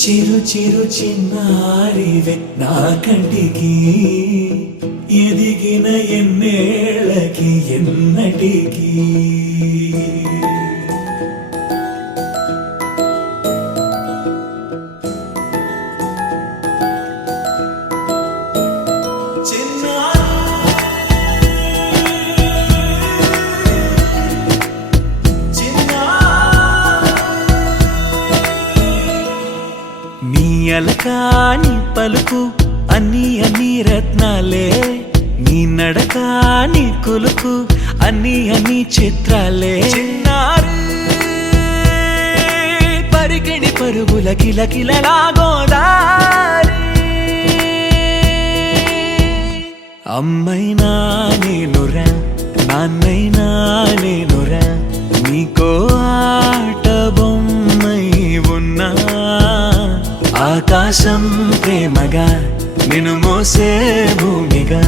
చిరు చిరు చిన్నారివే నా కంటికి ఎదిగిన ఎన్నేళ్ళకి ఎన్నటికి అలకాని పలుకు అన్ని అన్ని రత్నాలే నీ నడక నీ కులుకు అన్ని అన్ని చిత్రాలే చిన్నారు పరికిణి పరుగుల కిలకిలలా గోదారి అమ్మైనా నేనురా నాన్నైనా నేనురా నీకో ఆట బొమ్మై ఉన్నా ఆకాశం ప్రేమగా నిన్ను మోసే భూమిగా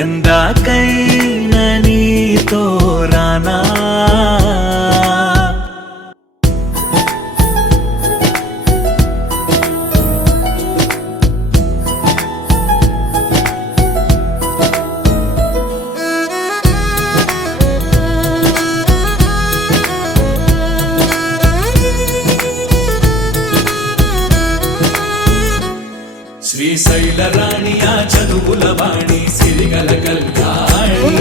ఎందాకైనా నీతో రానా శ్రీశైల రాణి ఆ చదువుల వాణి సిరిగల కళ్యాణి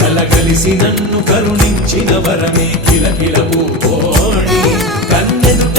కలగలిసి నన్ను కరుణించిన వరమే కిలకిల పూకోణి కన్నెదుట